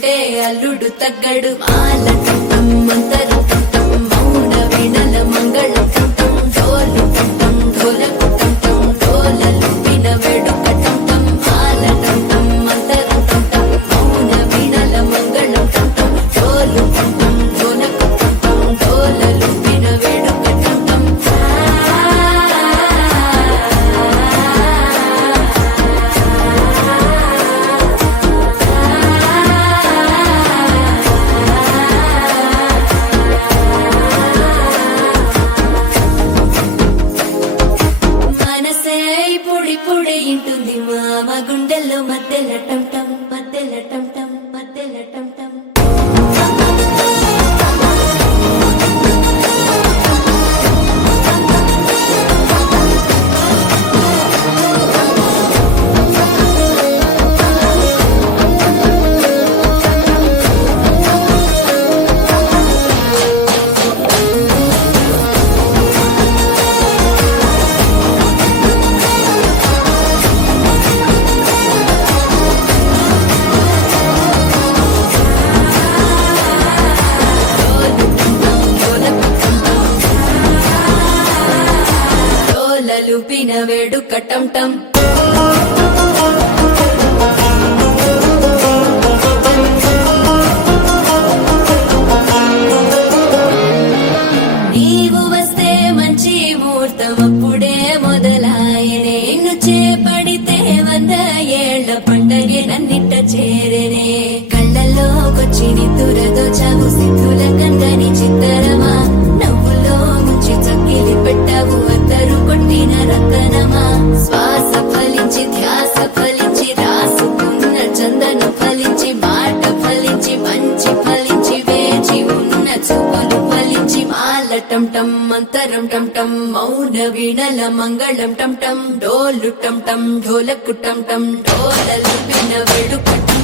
అంటే అల్లుడు తగ్గడు మాల టం మంతరం టం మౌన వీణల మంగళం టం డోలు టం ఢోలకు టం డోలలు విన వేడుక టం మాల టం మంతరం టం మౌన వీణల మంగళం టం డోలు టం ఢోలకు టం డోలలు విన వేడుక టం మనసే పొడి పొడి ఇంటుంది మామ గుండెల్లో మధ్యల టం టం మధ్యల టం టం మధ్యల టం టం డోలలు పిన వేడుక టం టం నీవు వస్తే మంచి ముహూర్తం అప్పుడే మొదలాయనే నిన్ను చేపడితే 100 ఏళ్ల పండగే నన్నిట్ట చేరనే కళ్ళల్లోకొచ్చి నిద్దురదోచావు సిద్ధుల కందని చిత్తరమా నవ్వులో ముంచి చక్కిలి పెట్టావు అద్దరు కొట్టిన రతనమా శ్వాస ఫలించి ధ్యాస ఫలించి రాసుకున్న చందను ఫలించి మాట ఫలించి మంచి ఫలించి వేచి ఉన్న చూపులు ఫలించి మాల టం టం మంతరం టం టం మౌన వీణల మంగళం టం టం డోలు టం టం ఢోలకు టం టం డోలలు విన వేడుక టం